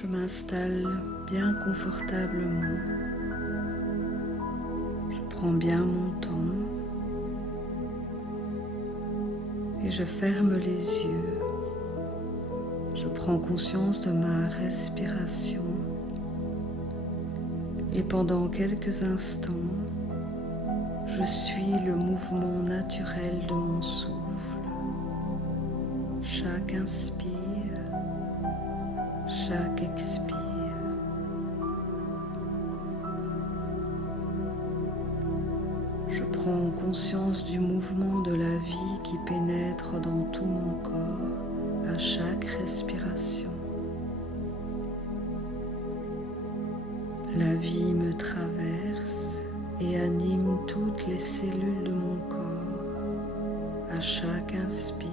Je m'installe bien confortablement. Je prends bien mon temps et je ferme les yeux. Je prends conscience de ma respiration et pendant quelques instants, je suis le mouvement naturel de mon souffle. Chaque inspire, chaque expire. Je prends conscience du mouvement de la vie qui pénètre dans tout mon corps à chaque respiration. La vie me traverse et anime toutes les cellules de mon corps à chaque inspire,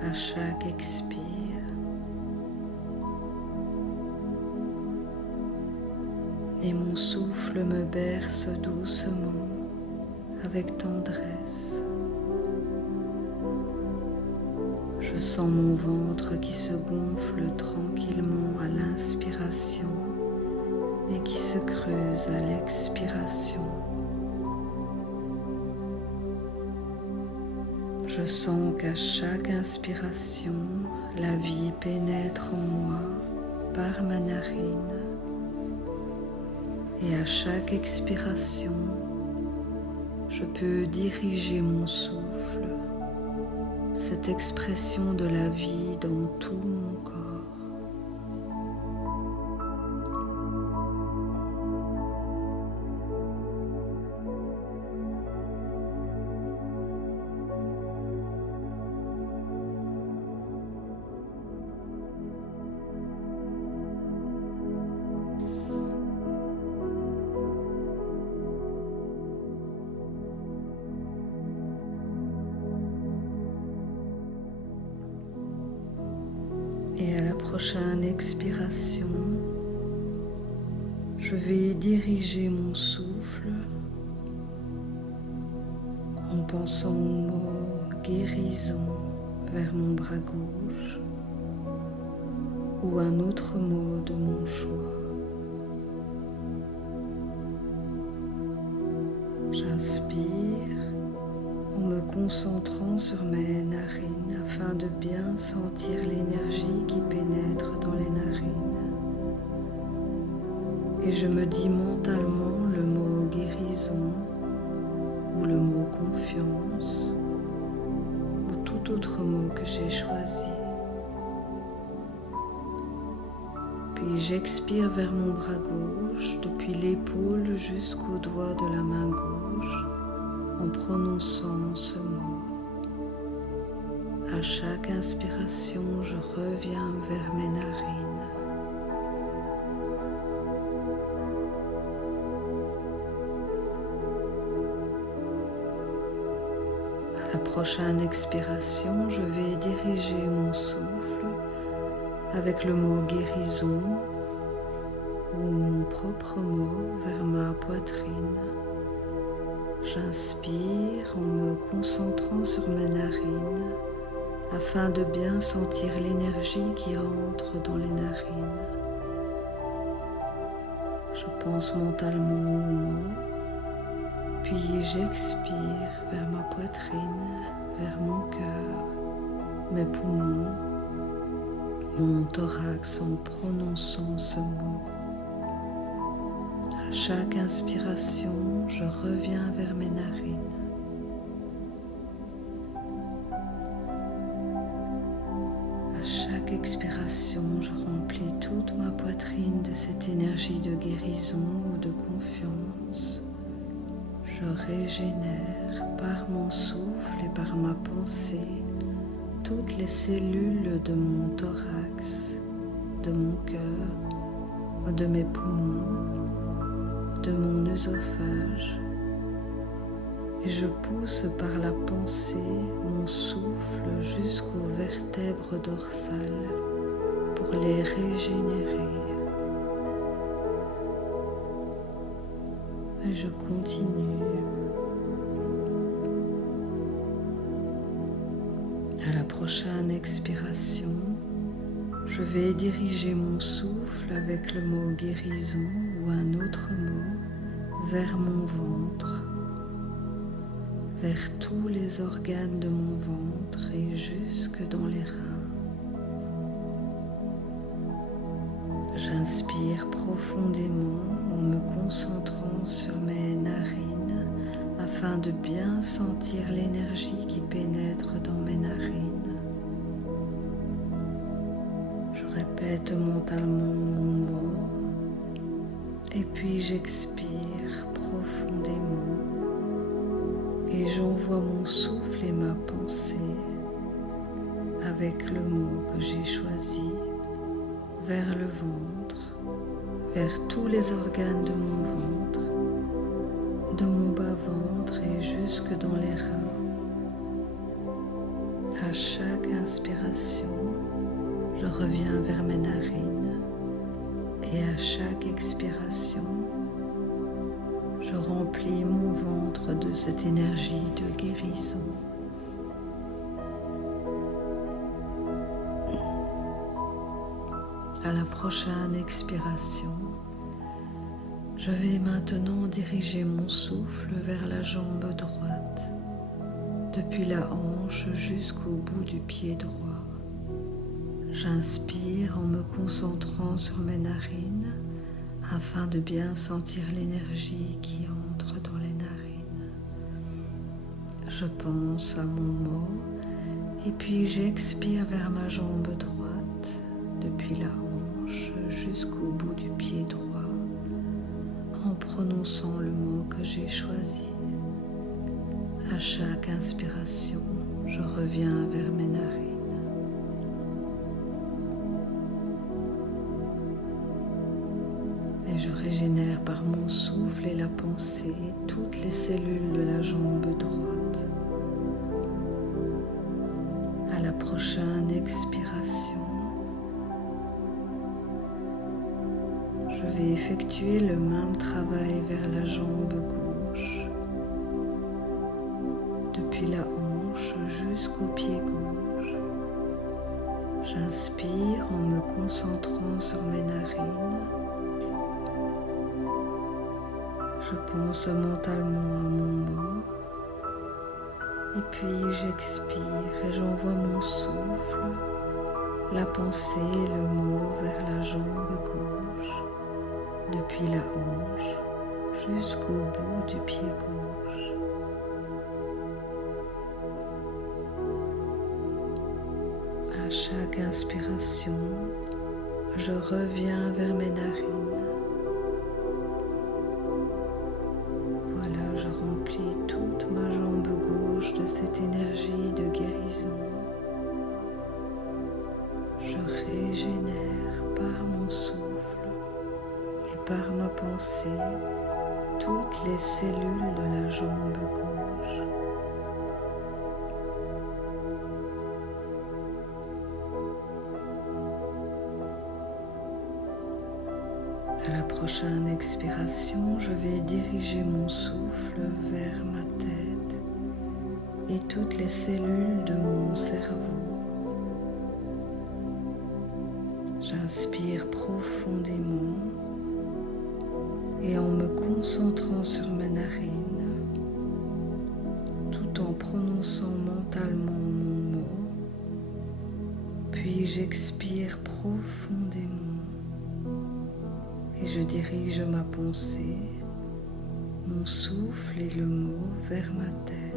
à chaque expire. Et mon souffle me berce doucement, avec tendresse. Je sens mon ventre qui se gonfle tranquillement à l'inspiration et qui se creuse à l'expiration. Je sens qu'à chaque inspiration, la vie pénètre en moi par ma narine. Et à chaque expiration, je peux diriger mon souffle, cette expression de la vie dans tout mon corps. Et à la prochaine expiration, je vais diriger mon souffle en pensant au mot guérison vers mon bras gauche ou un autre mot de mon choix. J'inspire en me concentrant sur mes narines afin de bien sentir l'énergie qui pénètre dans les narines. Et je me dis mentalement le mot guérison ou le mot confiance ou tout autre mot que j'ai choisi. Puis j'expire vers mon bras gauche depuis l'épaule jusqu'au doigt de la main gauche en prononçant ce mot. À chaque inspiration, je reviens vers mes narines. À la prochaine expiration, je vais diriger mon souffle avec le mot guérison ou mon propre mot vers ma poitrine. J'inspire en me concentrant sur mes narines afin de bien sentir l'énergie qui entre dans les narines. Je pense mentalement au mot, puis j'expire vers ma poitrine, vers mon cœur, mes poumons, mon thorax en prononçant ce mot. À chaque inspiration, je reviens vers mes narines. À chaque expiration, je remplis toute ma poitrine de cette énergie de guérison ou de confiance. Je régénère par mon souffle et par ma pensée toutes les cellules de mon thorax, de mon cœur, de mes poumons, de mon œsophage, et je pousse par la pensée mon souffle jusqu'aux vertèbres dorsales pour les régénérer. Et je continue. À la prochaine expiration, Je vais diriger mon souffle avec le mot guérison ou un autre mot vers mon ventre, vers tous les organes de mon ventre et jusque dans les reins. J'inspire profondément en me concentrant sur mes narines afin de bien sentir l'énergie qui pénètre dans mes narines. Je répète mentalement mon mot et puis j'expire profondément et j'envoie mon souffle et ma pensée avec le mot que j'ai choisi vers le ventre, vers tous les organes de mon ventre, de mon bas-ventre et jusque dans les reins. À chaque inspiration, je reviens vers mes narines et à chaque expiration, je remplis mon ventre de cette énergie de guérison. À la prochaine expiration, je vais maintenant diriger mon souffle vers la jambe droite, depuis la hanche jusqu'au bout du pied droit. J'inspire en me concentrant sur mes narines afin de bien sentir l'énergie qui entre dans les narines. Je pense à mon mot et puis j'expire vers ma jambe droite, depuis la hanche jusqu'au bout du pied droit, en prononçant le mot que j'ai choisi. À chaque inspiration, je reviens vers mes narines. Et je régénère par mon souffle et la pensée toutes les cellules de la jambe droite. À la prochaine expiration, je vais effectuer le même travail vers la jambe gauche, depuis la hanche jusqu'au pied gauche. J'inspire en me concentrant sur mes narines. Je pense mentalement à mon mot et puis j'expire et j'envoie mon souffle, la pensée et le mot vers la jambe gauche, depuis la hanche jusqu'au bout du pied gauche. À chaque inspiration, je reviens vers mes narines. Voilà, je remplis toute ma jambe gauche de cette énergie de guérison. Je régénère par mon souffle et par ma pensée toutes les cellules de la jambe gauche. À la prochaine expiration, je vais diriger mon souffle vers ma tête et toutes les cellules de mon cerveau. J'inspire profondément et en me concentrant sur mes narines, tout en prononçant mentalement mon mot, puis j'expire profondément. Et je dirige ma pensée, mon souffle et le mot vers ma tête.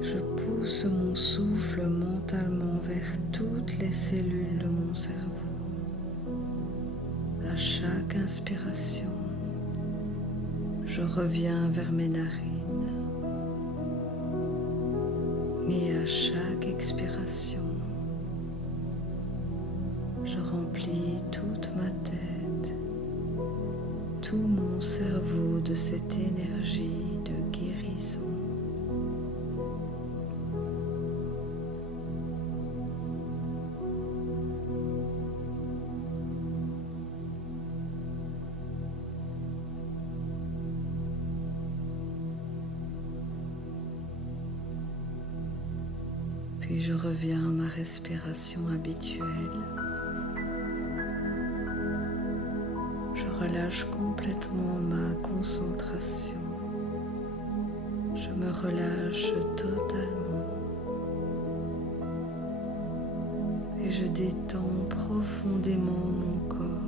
Je pousse mon souffle mentalement vers toutes les cellules de mon cerveau. À chaque inspiration, je reviens vers mes narines. Et à chaque expiration, je remplis toute ma tête, tout mon cerveau de cette énergie de guérison. Puis Puis je reviens à ma respiration habituelle. Je relâche complètement ma concentration. Je me relâche totalement. Et je détends profondément mon corps.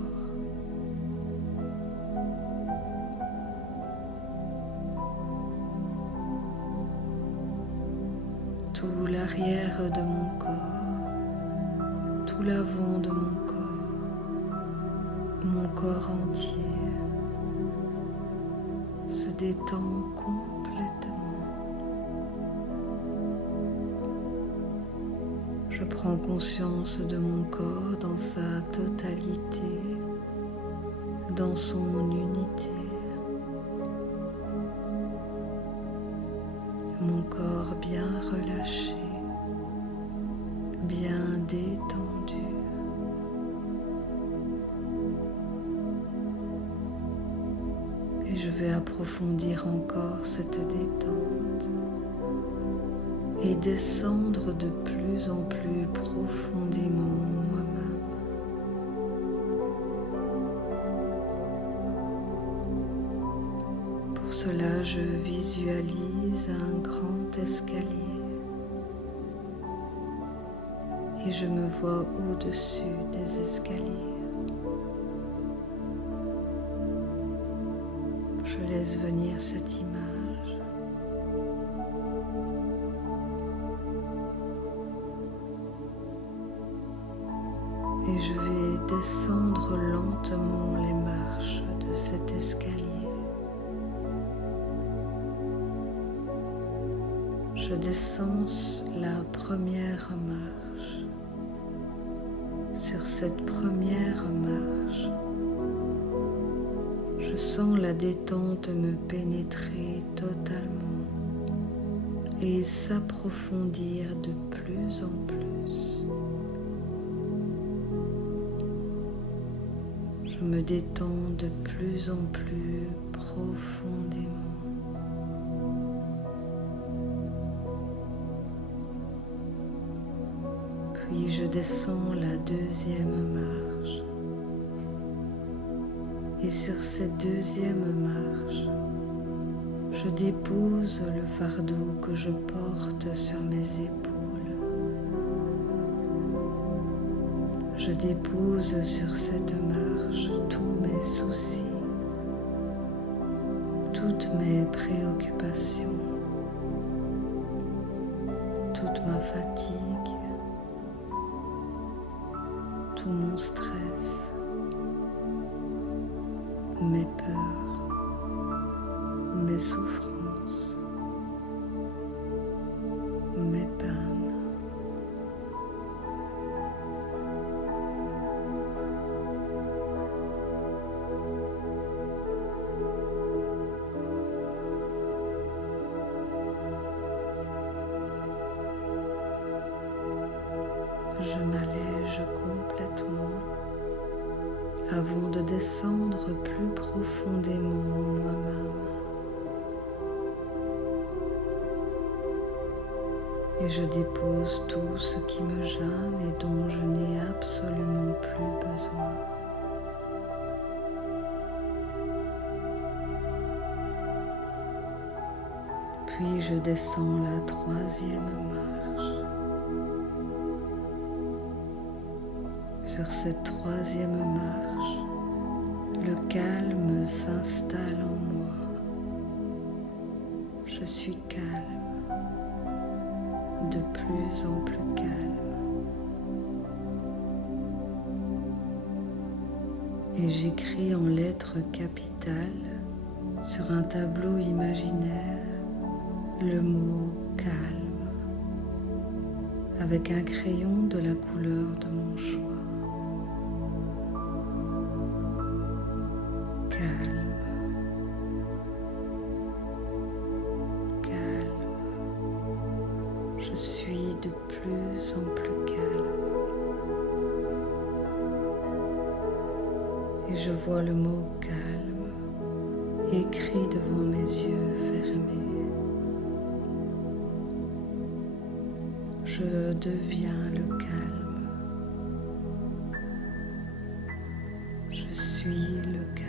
Tout l'arrière de mon corps, tout l'avant de mon corps entier se détend complètement. Je prends conscience de mon corps dans sa totalité, dans son unité. Mon corps bien relâché, bien détendu. Et je vais approfondir encore cette détente et descendre de plus en plus profondément en moi-même. Pour cela, je visualise un grand escalier et je me vois au-dessus des escaliers. Je laisse venir cette image. Et je vais descendre lentement les marches de cet escalier. Je descends la première marche. Sur cette première marche, je sens la détente me pénétrer totalement et s'approfondir de plus en plus. Je me détends de plus en plus profondément. Puis je descends la deuxième marche. Et sur cette deuxième marche, je dépose le fardeau que je porte sur mes épaules. Je dépose sur cette marche tous mes soucis, toutes mes préoccupations, toute ma fatigue, tout mon stress, mes peurs, mes souffrances, mes peines. Je m'allège complètement avant de descendre plus profondément en moi-même. Et je dépose tout ce qui me gêne et dont je n'ai absolument plus besoin. Puis je descends la troisième marche. Sur cette troisième marche, le calme s'installe en moi. Je suis calme, de plus en plus calme. Et j'écris en lettres capitales sur un tableau imaginaire le mot calme avec un crayon de la couleur de mon choix. Calme, calme, je suis de plus en plus calme. Et je vois le mot calme écrit devant mes yeux fermés. je deviens le calme. Je suis le calme.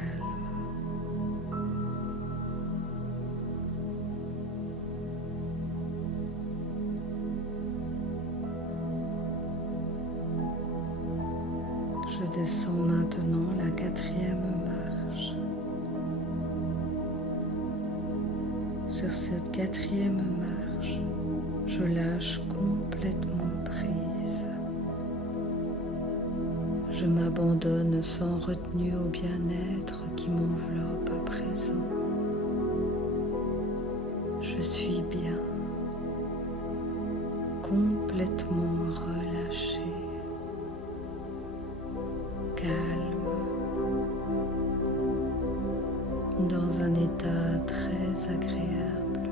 Je descends maintenant la 4e marche. Sur cette 4e marche, je lâche complètement prise. Je m'abandonne sans retenue au bien-être qui m'enveloppe à présent. Je suis bien, complètement relâchée, calme, dans un état très agréable.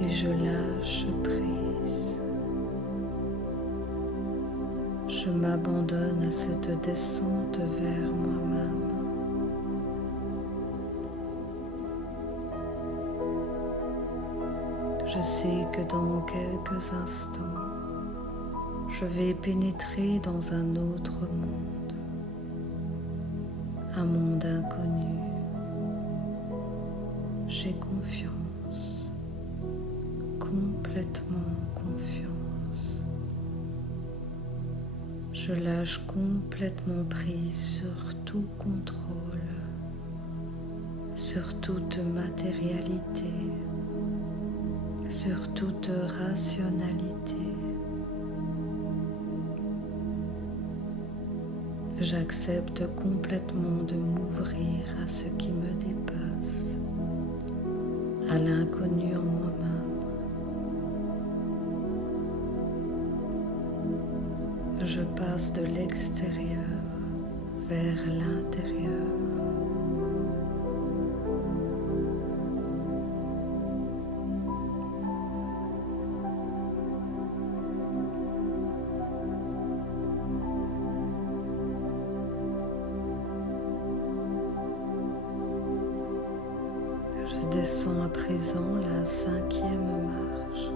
Et je lâche prise. Je m'abandonne à cette descente vers moi-même. Je sais que dans quelques instants, je vais pénétrer dans un autre monde, un monde inconnu. J'ai confiance, complètement confiance. Je lâche complètement prise sur tout contrôle, sur toute matérialité, sur toute rationalité. J'accepte complètement de m'ouvrir à ce qui me dépasse, à l'inconnu en moi-même. Je passe de l'extérieur vers l'intérieur. Je descends à présent la 5e marche.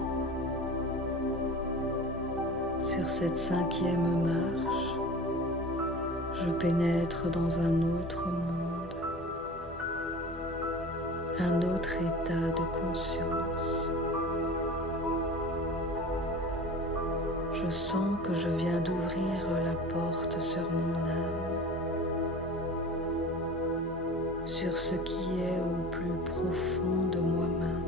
Sur cette 5e marche, je pénètre dans un autre monde, un autre état de conscience. Je sens que je viens d'ouvrir la porte sur mon âme, sur ce qui est au plus profond de moi-même.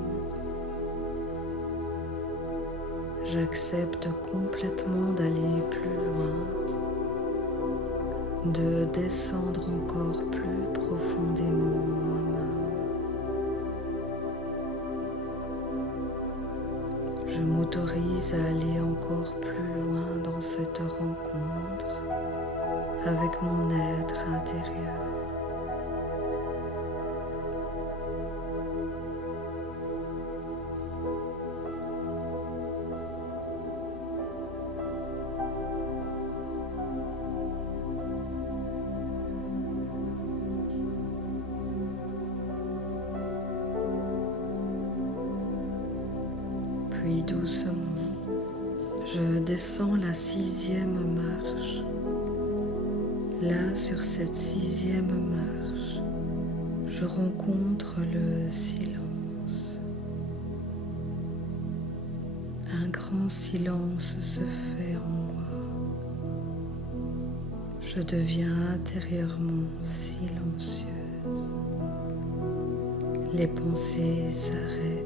J'accepte complètement d'aller plus loin, de descendre encore plus profondément en moi-même. Je m'autorise à aller encore plus loin dans cette rencontre avec mon être intérieur. Puis doucement, je descends la 6e marche. Là, sur cette 6e marche, je rencontre le silence. Un grand silence se fait en moi. Je deviens intérieurement silencieuse. Les pensées s'arrêtent.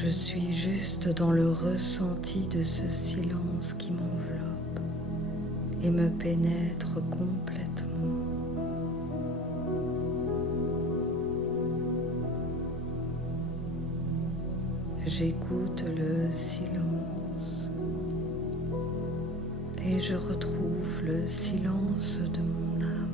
Je suis juste dans le ressenti de ce silence qui m'enveloppe et me pénètre complètement. J'écoute le silence et je retrouve le silence de mon âme.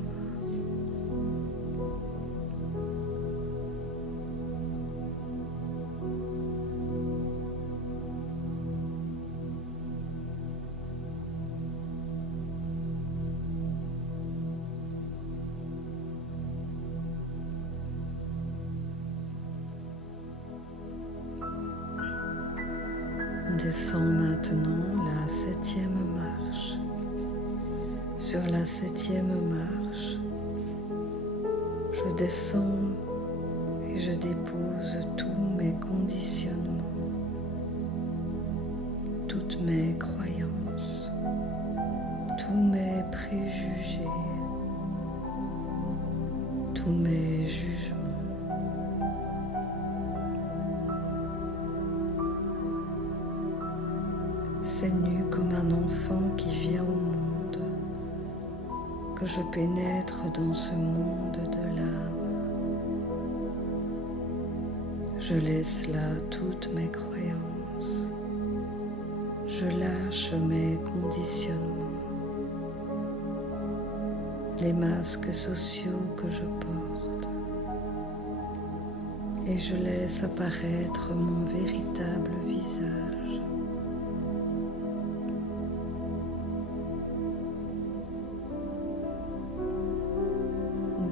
Descends maintenant la 7e marche. Sur la 7e marche, je descends et je dépose tous mes conditionnements, toutes mes croyances, tous mes préjugés, tous mes jugements. C'est nu comme un enfant qui vient au monde, que je pénètre dans ce monde de l'âme. Je laisse là toutes mes croyances. Je lâche mes conditionnements, les masques sociaux que je porte, et je laisse apparaître mon véritable visage.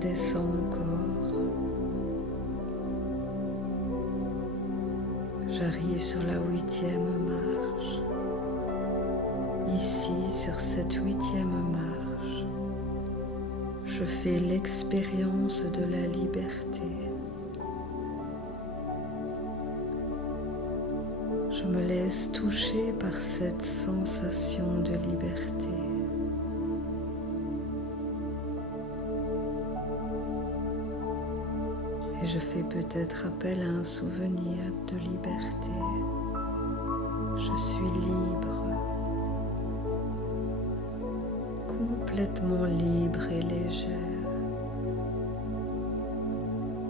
Descends encore. J'arrive sur la 8e marche. Ici, sur cette 8e marche, je fais l'expérience de la liberté. Je me laisse toucher par cette sensation de liberté. Et je fais peut-être appel à un souvenir de liberté. Je suis libre, complètement libre et légère.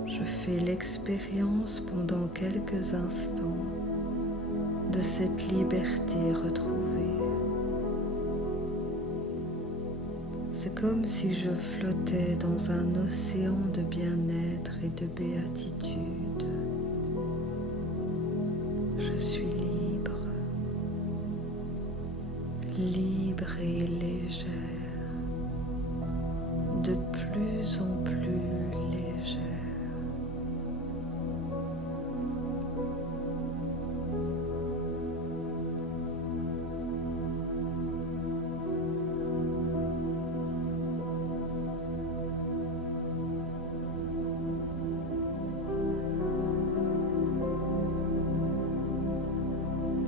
Je fais l'expérience pendant quelques instants de cette liberté retrouvée. C'est comme si je flottais dans un océan de bien-être et de béatitude. Je suis libre, libre et légère, de plus en plus légère.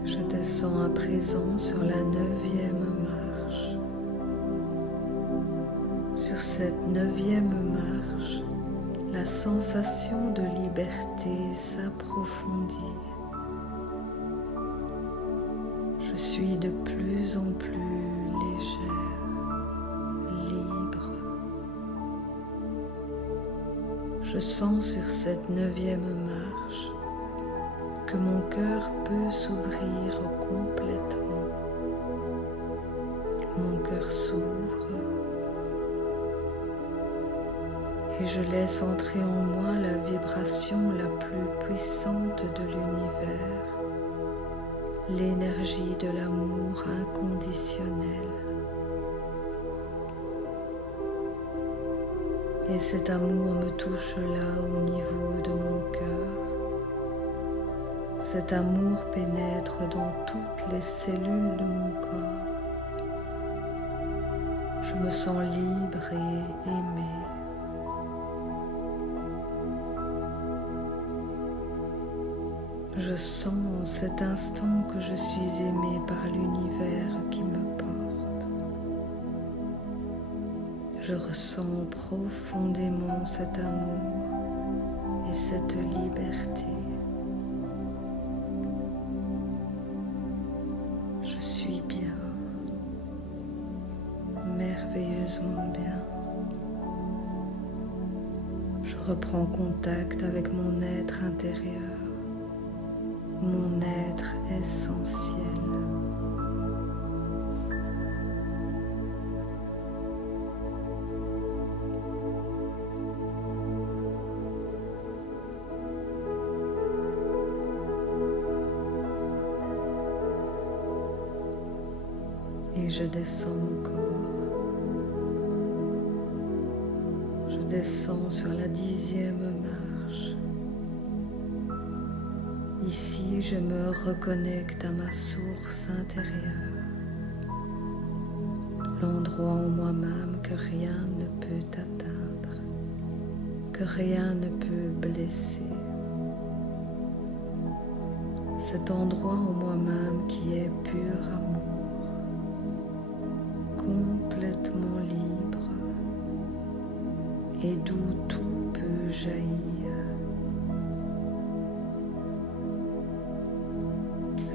Je descends à présent sur la 9e marche. Sur cette 9e marche, la sensation de liberté s'approfondit. Je suis de plus en plus légère, libre. Je sens sur cette 9e marche que mon cœur peut s'ouvrir complètement. Mon cœur s'ouvre et je laisse entrer en moi la vibration la plus puissante de l'univers, l'énergie de l'amour inconditionnel. Et cet amour me touche là au niveau de mon cœur. Cet amour pénètre dans toutes les cellules de mon corps. Je me sens libre et aimée. Je sens en cet instant que je suis aimée par l'univers qui me porte. Je ressens profondément cet amour et cette liberté. Je suis bien, merveilleusement bien. Je reprends contact avec mon être intérieur, mon être essentiel. Et je descends encore. Je descends sur la 10e marche. Ici, je me reconnecte à ma source intérieure, l'endroit en moi-même que rien ne peut atteindre, que rien ne peut blesser. Cet endroit en moi-même qui est pur amour, complètement libre et d'où tout peut jaillir.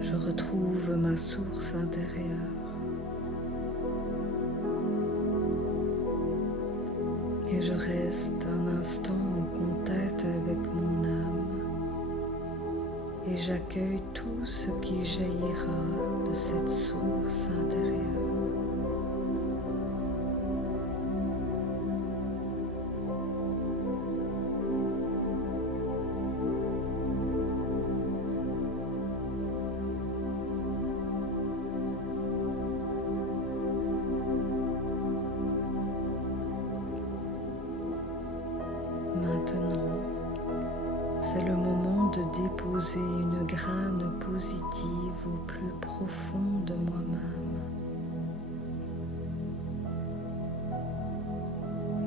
Je retrouve ma source intérieure et je reste un instant en contact avec mon âme et j'accueille tout ce qui jaillira de cette source intérieure. Maintenant, c'est le moment de déposer une graine positive au plus profond de moi-même.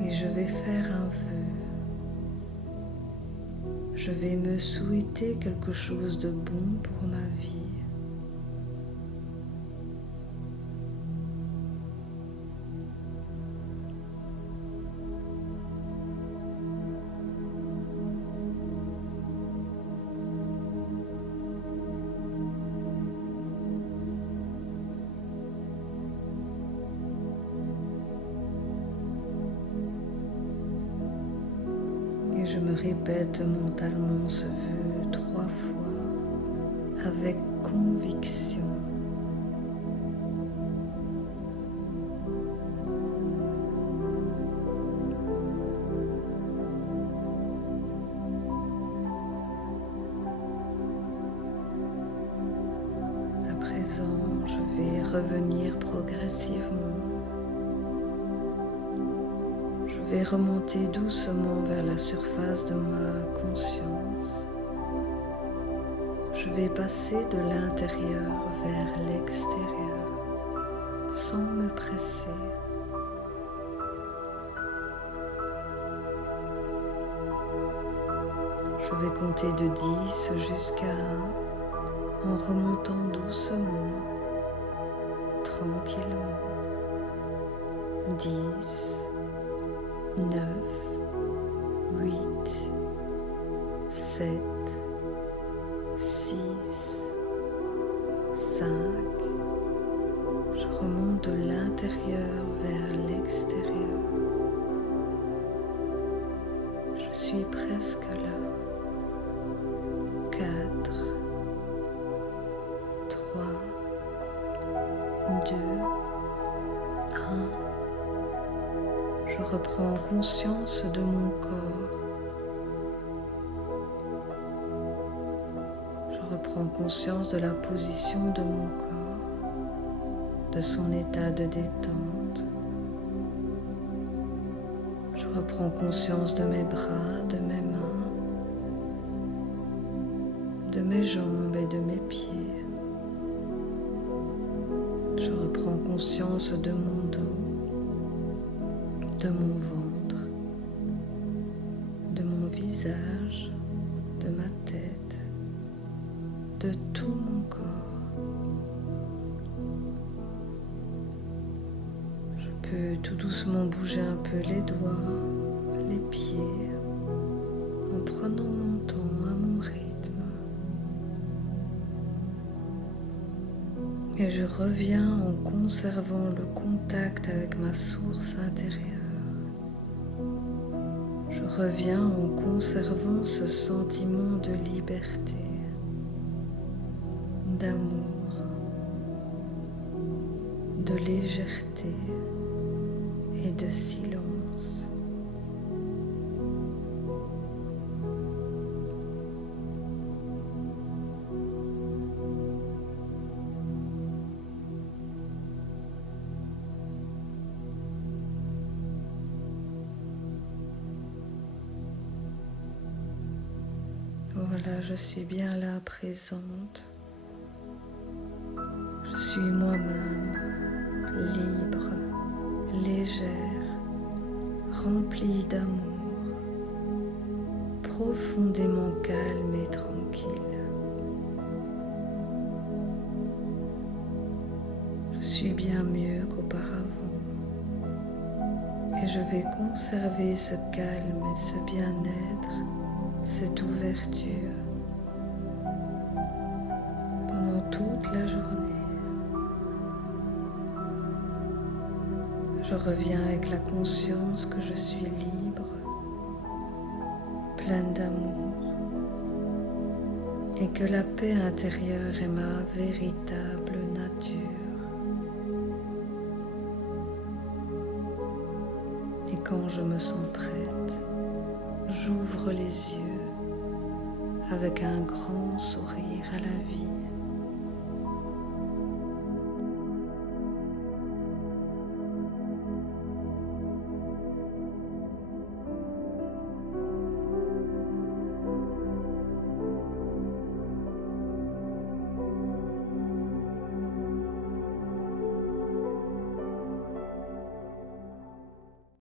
Et je vais faire un vœu. Je vais me souhaiter quelque chose de bon pour ma vie. Et je me répète mentalement ce vœu 3 fois avec conviction. À présent, je vais revenir progressivement. Je vais remonter doucement vers la surface de ma conscience. Je vais passer de l'intérieur vers l'extérieur sans me presser. Je vais compter de 10 jusqu'à 1 en remontant doucement, tranquillement. 10, 9, 8, 7, 6, 5. Je remonte de l'intérieur vers l'extérieur. Je suis presque là. 4, 3, 2, 1. Je reprends conscience de mon corps. Je reprends conscience de la position de mon corps, de son état de détente. Je reprends conscience de mes bras, de mes mains, de mes jambes et de mes pieds. Je reprends conscience de mon dos, de mon ventre, de mon visage, de ma tête, de tout mon corps. Je peux tout doucement bouger un peu les doigts, les pieds, en prenant mon temps à mon rythme. Et je reviens en conservant le contact avec ma source intérieure. Je reviens en conservant ce sentiment de liberté, d'amour, de légèreté et de silence. Voilà, je suis bien là, présente. Je suis moi-même, libre, légère, remplie d'amour, profondément calme et tranquille. Je suis bien mieux qu'auparavant et je vais conserver ce calme et ce bien-être, cette ouverture pendant toute la journée. Je reviens avec la conscience que je suis libre, pleine d'amour et que la paix intérieure est ma véritable nature. Et quand je me sens prête, j'ouvre les yeux avec un grand sourire à la vie.